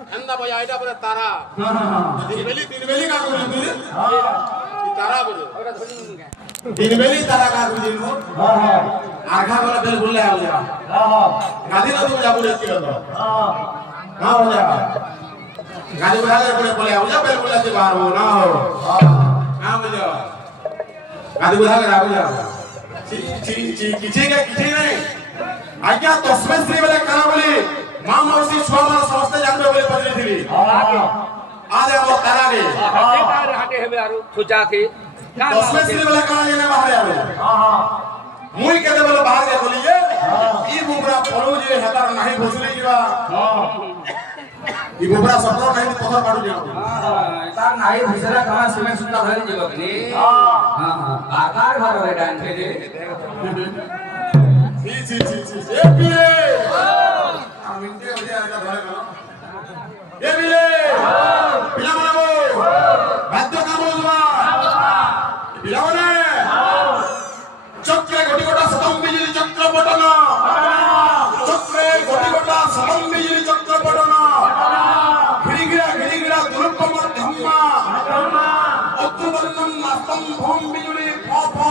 एंदा भाई आइडा बोले तारा दिन बेली का बोले तू तारा बोले दिन बेली तारा का बोले नु आघा बोले बेल बोले आ गया गादी ना तू जा बोले की तो हां हो जा गादी बुला ले बोले आ जा बेल बोले से बाहर हो ना हो हां बोले गादी बुला के आ जा किसी नहीं आज्ञा तस्मै श्री बोले कहा बोली मां मौसी छुआ मां समस्त जानबे बोले पजरी थी आदे हम तारा रे हाटे हेबे आरो छुजा के तस्मै श्री बोले कहा ने बाहर आवे मुई केदे बोले बाहर के बोलिए ई बुबरा फरो जे हतार नाही भसली जीवा ई बुबरा सफर नहीं पथर काटू जे तार नाही भसला कहा सिमेंट सुता धरि जीव के हां आकार घर है डान के जे सी ए पिए मिनटे हो जाए आजा घरे करो ए पिए पिला माने वो बाध्य काम होवा पिला माने चक्रे गोटी गोटा सतम बिजली चक्र पटन चक्रे गोटी गोटा सतम बिजली चक्र पटन गिरिगिरा दुरुपम धम्मा अत्तुबन्नम नास्तम भूम बिजली फा